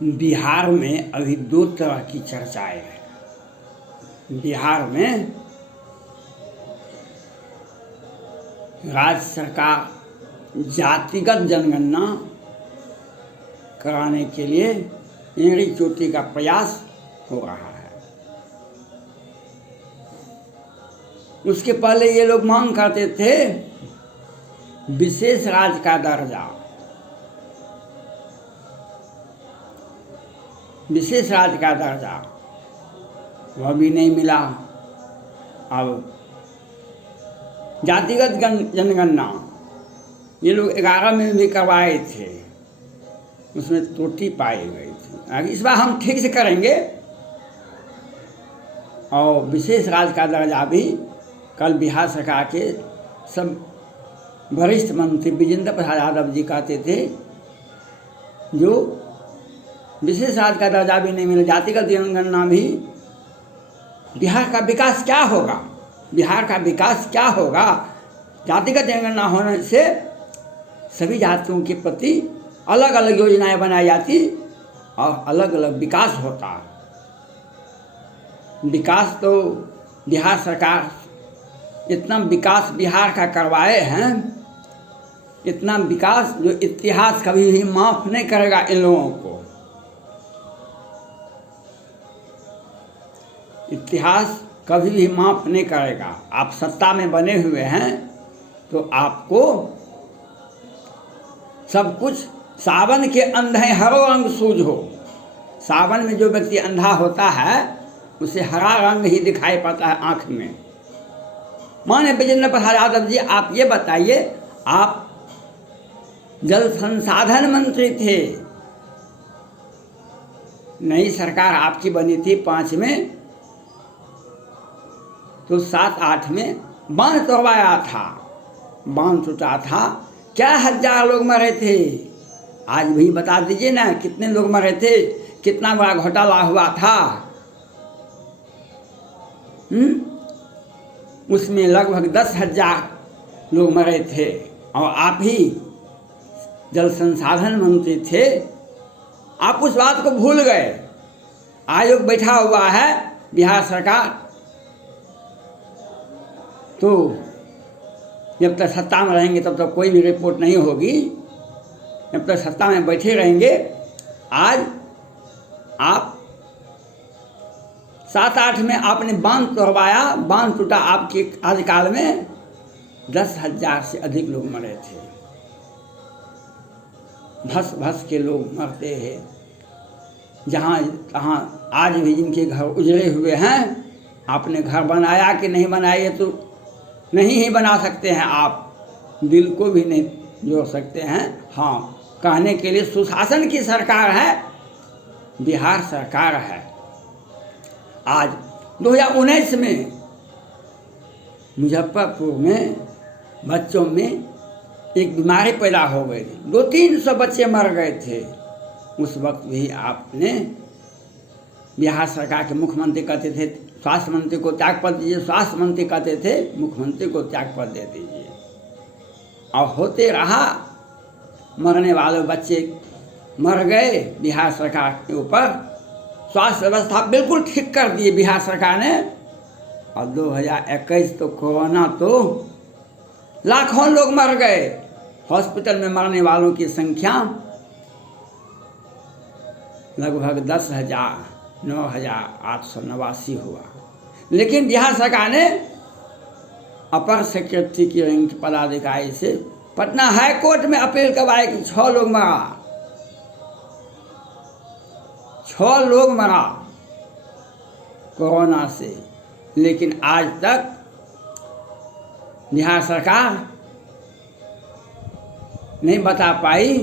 बिहार में अभी दो तरह की चर्चाएं हैं। बिहार में राज्य सरकार जातिगत जनगणना कराने के लिए एड़ी चोटी का प्रयास हो रहा है। उसके पहले ये लोग मांग करते थे विशेष राज्य का दर्जा, विशेष राज्य का दर्जा, वह भी नहीं मिला। अब जातिगत जनगणना ये लोग 11 में भी करवाए थे, उसमें त्रुटि पाई गई थी। इस बार हम ठीक से करेंगे और विशेष राज्य का दर्जा भी कल बिहार सरकार के सब वरिष्ठ मंत्री विजेंद्र प्रसाद यादव जी कहते थे जो विशेष राज्य का दर्जा भी नहीं मिला, जातिगत जनगणना भी, बिहार का विकास क्या होगा, बिहार का विकास क्या होगा। जातिगत जनगणना होने से सभी जातियों के प्रति अलग अलग योजनाएं बनाई जाती और अलग अलग विकास होता। विकास तो बिहार सरकार इतना विकास बिहार का करवाए हैं, इतना विकास जो इतिहास कभी भी माफ नहीं करेगा इन लोगों को। इतिहास कभी भी माफ नहीं करेगा। आप सत्ता में बने हुए हैं तो आपको सब कुछ, सावन के अंधे हरो रंग सूझो, सावन में जो व्यक्ति अंधा होता है उसे हरा रंग ही दिखाई पड़ता है आंख में। माननीय विजेंद्र प्रसाद यादव जी, आप ये बताइए, आप जल संसाधन मंत्री थे, नई सरकार आपकी बनी थी 5 में, तो 7-8 में बांध तोड़वाया था, बांध टूटा था, क्या 1000 लोग मरे थे। आज भी बता दीजिए ना कितने लोग मरे थे, कितना बड़ा घोटाला हुआ था। उसमें लगभग 10,000 लोग मरे थे और आप ही जल संसाधन मंत्री थे। आप उस बात को भूल गए। आयोग बैठा हुआ है बिहार सरकार, तो जब तक सत्ता में रहेंगे तब तक कोई भी रिपोर्ट नहीं होगी। जब तक सत्ता में बैठे रहेंगे, आज आप 7-8 में आपने बांध तोड़वाया, बांध टूटा, आपके कार्यकाल में 10,000 से अधिक लोग मरे थे। भस भस के लोग मरते हैं, जहाँ तहाँ आज भी जिनके घर उजड़े हुए हैं। आपने घर बनाया कि नहीं बनाया तो नहीं ही बना सकते हैं, आप दिल को भी नहीं जोड़ सकते हैं। हाँ, कहने के लिए सुशासन की सरकार है, बिहार सरकार है। आज 2019 में मुजफ्फरपुर में बच्चों में एक बीमारी पैदा हो गई थी, 200-300 बच्चे मर गए थे। उस वक्त भी आपने, बिहार सरकार के मुख्यमंत्री कहते थे स्वास्थ्य मंत्री को त्याग पत्र दीजिए, स्वास्थ्य मंत्री कहते थे मुख्यमंत्री को त्याग पत्र दे दीजिए, और होते रहा। मरने वाले बच्चे मर गए। बिहार सरकार के ऊपर स्वास्थ्य व्यवस्था बिल्कुल ठीक कर दिए बिहार सरकार ने। और 2021 तो कोरोना, तो लाखों लोग मर गए। हॉस्पिटल में मरने वालों की संख्या लगभग 10,000, 9,889 हुआ। लेकिन बिहार सरकार ने अपर सेक्रेटरी की रैंक के पदाधिकारी से पटना हाई कोर्ट में अपील करवाई कि 6 लोग मरा, 6 लोग मरा कोरोना से। लेकिन आज तक बिहार सरकार नहीं बता पाई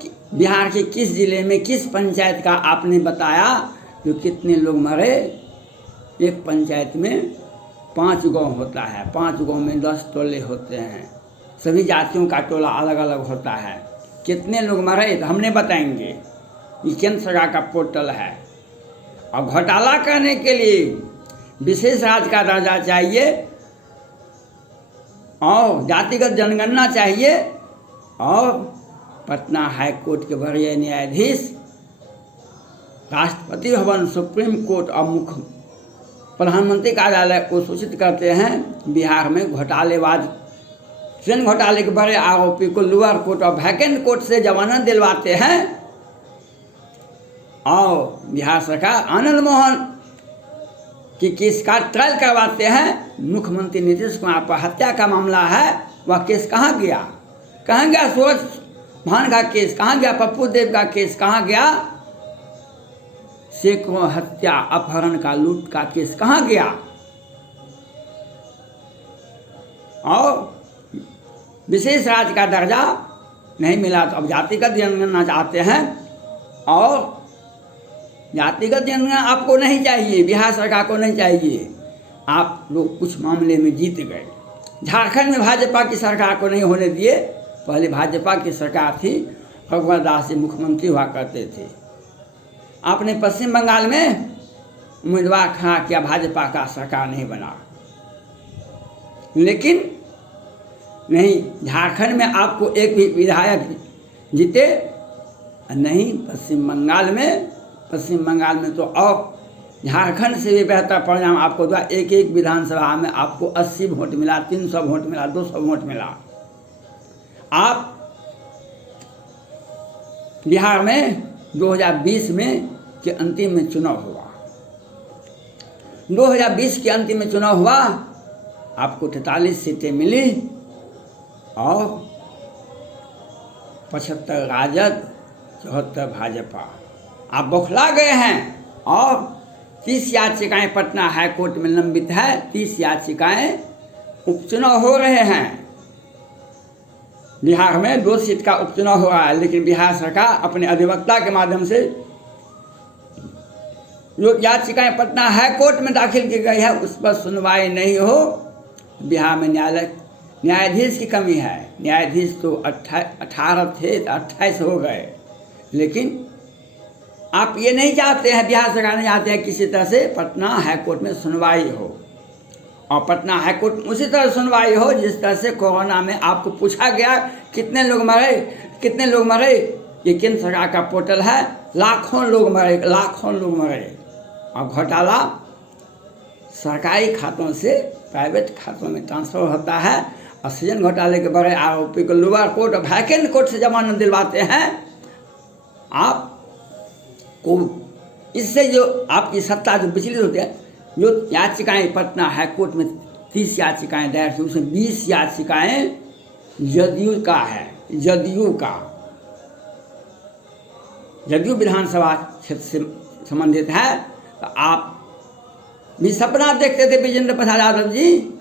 कि बिहार के किस जिले में, किस पंचायत का आपने बताया जो कितने लोग मरे। एक पंचायत में 5 गांव होता है, 5 गांव में 10 टोले होते हैं, सभी जातियों का टोला अलग अलग होता है। कितने लोग मरे तो हमने बताएंगे। ये केंद्र सरकार का पोर्टल है। और घोटाला करने के लिए विशेष राज्य का दर्जा चाहिए और जातिगत जनगणना चाहिए और पटना हाई कोर्ट के वरीय न्यायाधीश, राष्ट्रपति भवन, सुप्रीम कोर्ट और मुख्य प्रधानमंत्री कार्यालय को सूचित करते हैं बिहार में घोटालेबाज ट्रेन घोटाले के बड़े आरोपी को लोअर कोर्ट और वैकेंट कोर्ट से जमानत दिलवाते हैं और बिहार सरकार आनंद मोहन की केस का ट्रायल करवाते हैं। मुख्यमंत्री नीतीश कुमार पर हत्या का मामला है, वह केस कहाँ गया? सूरज भान का केस कहाँ गया? पप्पू देव का केस कहाँ गया? सैकड़ों हत्या, अपहरण का, लूट का केस कहाँ गया? और विशेष राज्य का दर्जा नहीं मिला तो अब जातिगत जनगणना चाहते हैं और जातिगत जनगणना आपको नहीं चाहिए, बिहार सरकार को नहीं चाहिए। आप लोग कुछ मामले में जीत गए। झारखंड में भाजपा की सरकार को नहीं होने दिए। पहले भाजपा की सरकार थी, रघुवर दास जी मुख्यमंत्री हुआ करते थे। आपने पश्चिम बंगाल में उम्मीदवार खड़ा किया, भाजपा का सरकार नहीं बना। लेकिन नहीं, झारखंड में आपको एक भी विधायक जीते नहीं। पश्चिम बंगाल में तो और झारखंड से भी बेहतर परिणाम आपको हुआ। एक एक विधानसभा में आपको 80 वोट मिला, 300 वोट मिला, 200 वोट मिला। आप बिहार में 2020 में के अंतिम में चुनाव हुआ, 2020 के अंतिम में चुनाव हुआ, आपको 43 सीटें मिली और 75 राजद, 74 भाजपा। आप बौखला गए हैं और 30 याचिकाएं पटना हाई कोर्ट में लंबित है। 30 याचिकाएं, उपचुनाव हो रहे हैं। बिहार में 2 सीट का उपचुनाव हो रहा है, लेकिन बिहार सरकार अपने अधिवक्ता के माध्यम से जो याचिकाएं पटना हाई कोर्ट में दाखिल की गई है उस पर सुनवाई नहीं हो। बिहार में न्यायाधीश की कमी है। न्यायाधीश तो 18 थे, 28 हो गए। लेकिन आप ये नहीं चाहते हैं, बिहार सरकार नहीं चाहते हैं किसी तरह से पटना हाई कोर्ट में सुनवाई हो। और पटना हाई कोर्ट में उसी तरह सुनवाई हो जिस तरह से कोरोना में आपको पूछा गया कितने लोग मरे। ये केंद्र सरकार का पोर्टल है, लाखों लोग मरे। और घोटाला सरकारी खातों से प्राइवेट खातों में ट्रांसफर होता है। और सृजन घोटाले के बड़े आरोपी को लोअर कोर्ट और वैकेंट कोर्ट से जमानत दिलवाते हैं। आपको इससे जो आपकी सत्ता जो विचलित होती है, जो याचिकाएं पटना हाई कोर्ट में 30 याचिकाएं दायर थी, उसमें 20 याचिकाएं जदयू का है। जदयू विधानसभा क्षेत्र से संबंधित है। तो आप भी सपना देखते थे विजेंद्र प्रसाद यादव जी,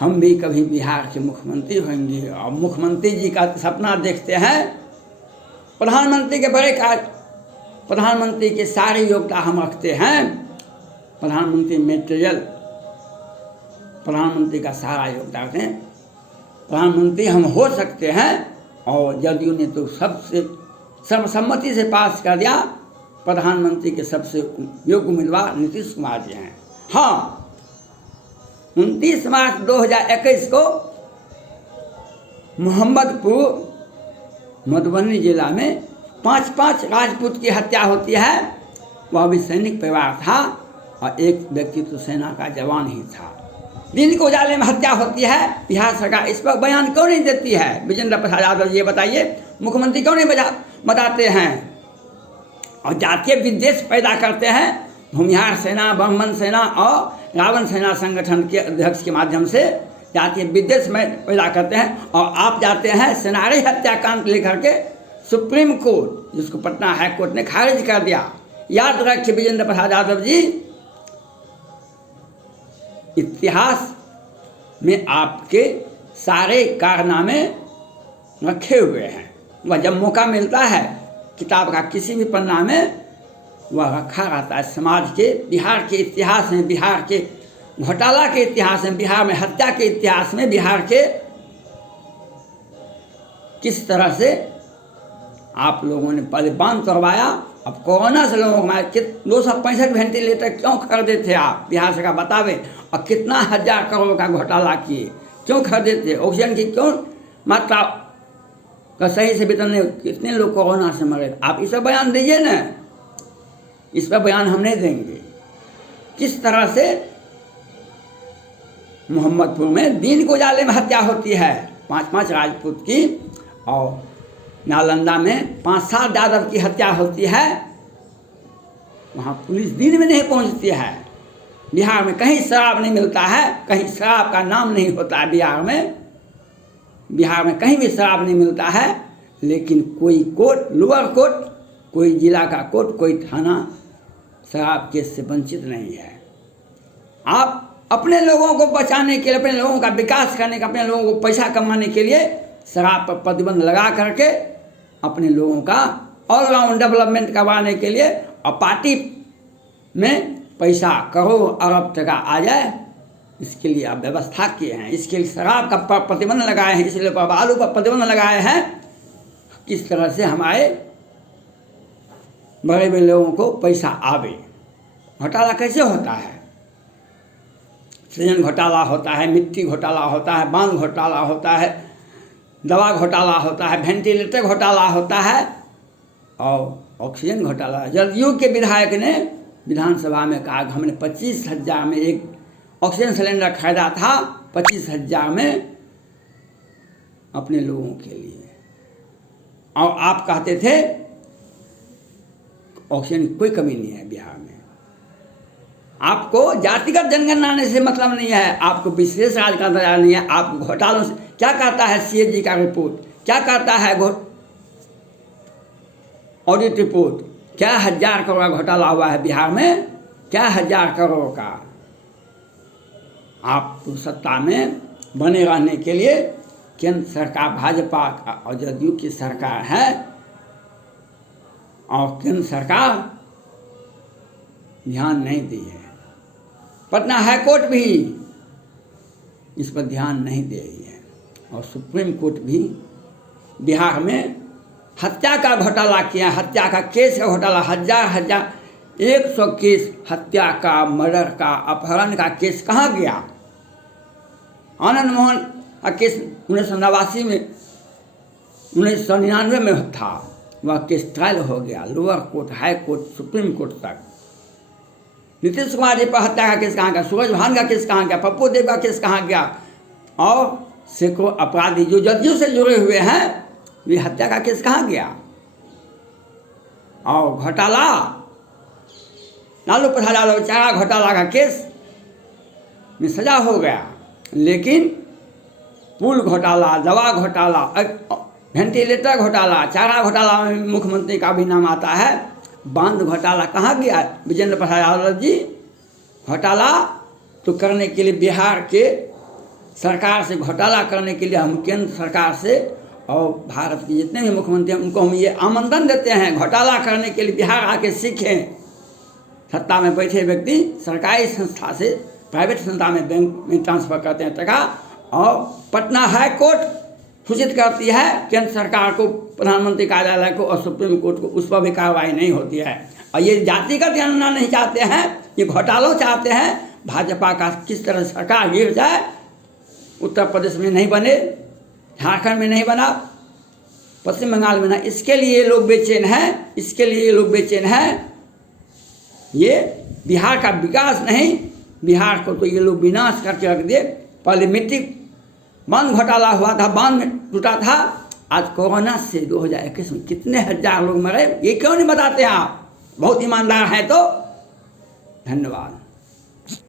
हम भी कभी बिहार के मुख्यमंत्री होंगे। और मुख्यमंत्री जी का सपना देखते हैं। प्रधानमंत्री के बड़े कार्य, प्रधानमंत्री के सारे योग्यता हम रखते हैं। प्रधानमंत्री मेटेरियल, प्रधानमंत्री का सारा योगदान रखते हैं। प्रधानमंत्री हम हो सकते हैं। और जदयू ने तो सबसे सर्वसम्मति से पास कर दिया। प्रधानमंत्री के सबसे योग्य उम्मीदवार नीतीश कुमार जी हैं। हाँ, 29 मार्च 2021 को मोहम्मदपुर मधुबनी जिला में 5 राजपूत की हत्या होती है। वह भी सैनिक परिवार था और एक व्यक्ति तो सेना का जवान ही था। दिन के उजाले में हत्या होती है। बिहार सरकार इस पर बयान क्यों नहीं देती है? विजेंद्र प्रसाद यादव जी, ये बताइए, मुख्यमंत्री क्यों नहीं बताते हैं? और जातीय विद्वेष पैदा करते हैं। भूमिहार सेना, ब्राह्मण सेना और रावण सेना संगठन के अध्यक्ष के माध्यम से जातीय विद्वेष में पैदा करते हैं। और आप जाते हैं सेनारी हत्याकांड लेकर के सुप्रीम कोर्ट, जिसको पटना हाई कोर्ट ने खारिज कर दिया। याद रखिए विजेंद्र प्रसाद यादव जी, इतिहास में आपके सारे कारनामे रखे हुए हैं। वह जब मौका मिलता है किताब का किसी भी पन्ना में वह रखा रहता है। समाज के, बिहार के इतिहास में, बिहार के घोटाला के इतिहास में, बिहार में हत्या के इतिहास में, बिहार के किस तरह से आप लोगों ने पहले बांध तोड़वाया। अब कोरोना से लोगों को 265 वेंटिलेटर क्यों खरीदे थे आप? बिहार सरकार बतावे। और कितना 1000 करोड़ का घोटाला किए, क्यों खरीदे थे? ऑक्सीजन की क्यों मात्रा का सही से वेतन नहीं, कितने लोग कोरोना से मरे। आप इस पर बयान दीजिए ना, इस पर बयान हम नहीं देंगे। किस तरह से मोहम्मदपुर में दिन को उजाले में हत्या होती है 5-5 राजपूत की, और नालंदा में 5-7 यादव की हत्या होती है, वहाँ पुलिस दिन में नहीं पहुँचती है। बिहार में कहीं शराब नहीं मिलता है, कहीं शराब का नाम नहीं होता है बिहार में कहीं भी शराब नहीं मिलता है। लेकिन कोई कोर्ट, लोअर कोर्ट, कोई जिला का कोर्ट, कोई थाना शराब केस से वंचित नहीं है। आप अपने लोगों को बचाने के लिए, अपने लोगों का विकास करने का, अपने लोगों को पैसा कमाने के लिए शराब पर प्रतिबंध लगा करके अपने लोगों का ऑलराउंड डेवलपमेंट करवाने के लिए, और पार्टी में पैसा करोड़ अरब टका आ जाए, इसके लिए आप व्यवस्था किए हैं। इसके लिए शराब का प्रतिबंध लगाए हैं, इसलिए आलू पर प्रतिबंध लगाए हैं। किस तरह से हमारे बड़े बड़े लोगों को पैसा आवे। घोटाला कैसे होता है? सृजन घोटाला होता है, मिट्टी घोटाला होता है, बांध घोटाला होता है, दवा घोटाला होता है, वेंटिलेटर घोटाला होता है, और ऑक्सीजन घोटाला। जदयू के विधायक ने विधानसभा में कहा कि हमने 25,000 में एक ऑक्सीजन सिलेंडर खरीदा था, 25,000 में अपने लोगों के लिए, और आप कहते थे ऑक्सीजन की कोई कमी नहीं है बिहार में। आपको जातिगत जनगणना से मतलब नहीं है, आपको विशेष राज्य का दर्जा नहीं है। आप घोटालों से क्या कहता है CAG का रिपोर्ट, क्या कहता है ऑडिट रिपोर्ट, क्या 1000 करोड़ का घोटाला हुआ है बिहार में, क्या 1000 करोड़ का। आप सत्ता में बने रहने के लिए केंद्र सरकार भाजपा और जदयू की सरकार है, और केंद्र सरकार ध्यान नहीं दी है। पटना हाईकोर्ट भी इस पर ध्यान नहीं दे रही है, और सुप्रीम कोर्ट भी बिहार में हत्या का घोटाला किया, हत्या का केस का घोटाला, 100 केस हत्या का, मर्डर का, अपहरण का केस कहाँ गया? आनंद मोहन का केस 1989 में, 1999 में था, वह केस ट्रायल हो गया, lower court, high court, supreme court तक। नीतीश कुमार जी पर हत्या का केस कहाँ गया? सूरज भान का केस कहाँ गया? पप्पू देव का केस कहाँ गया? और सैकड़ों अपराधी जो जदयू से जुड़े हुए हैं, वे हत्या का केस कहाँ गया? और घोटाला, लालू प्रसाद यादव चारा घोटाला का केस में सजा हो गया, लेकिन पुल घोटाला, दवा घोटाला, वेंटिलेटर घोटाला, चारा घोटाला में मुख्यमंत्री का भी नाम आता है। बांध घोटाला कहाँ गया? विजेंद्र प्रसाद यादव जी घोटाला तो करने के लिए बिहार के सरकार से, घोटाला करने के लिए हम केंद्र सरकार से और भारत के जितने भी मुख्यमंत्री हैं उनको हम ये आमंत्रण देते हैं, घोटाला करने के लिए बिहार आके सीखें। सत्ता में बैठे व्यक्ति सरकारी संस्था से प्राइवेट संस्था में बैंक में ट्रांसफर करते हैं टका, और पटना हाई कोर्ट सूचित करती है केंद्र सरकार को, प्रधानमंत्री कार्यालय को और सुप्रीम कोर्ट को, उस पर भी कार्रवाई नहीं होती है। और ये जातिगत जनगणना नहीं चाहते हैं, ये घोटालों चाहते हैं। भाजपा का किस तरह सरकार गिर जाए, उत्तर प्रदेश में नहीं बने, झारखंड में नहीं बना, पश्चिम बंगाल में ना, इसके लिए लोग बेचैन हैं, इसके लिए लोग बेचैन हैं। ये बिहार का विकास नहीं, बिहार को तो ये लोग विनाश करके रख दिए। पहले मिट्टी बांध घोटाला हुआ था, बांध टूटा था, आज कोरोना से 2021 में कितने हजार लोग मरे, ये क्यों नहीं बताते आप? बहुत ईमानदार हैं तो। धन्यवाद।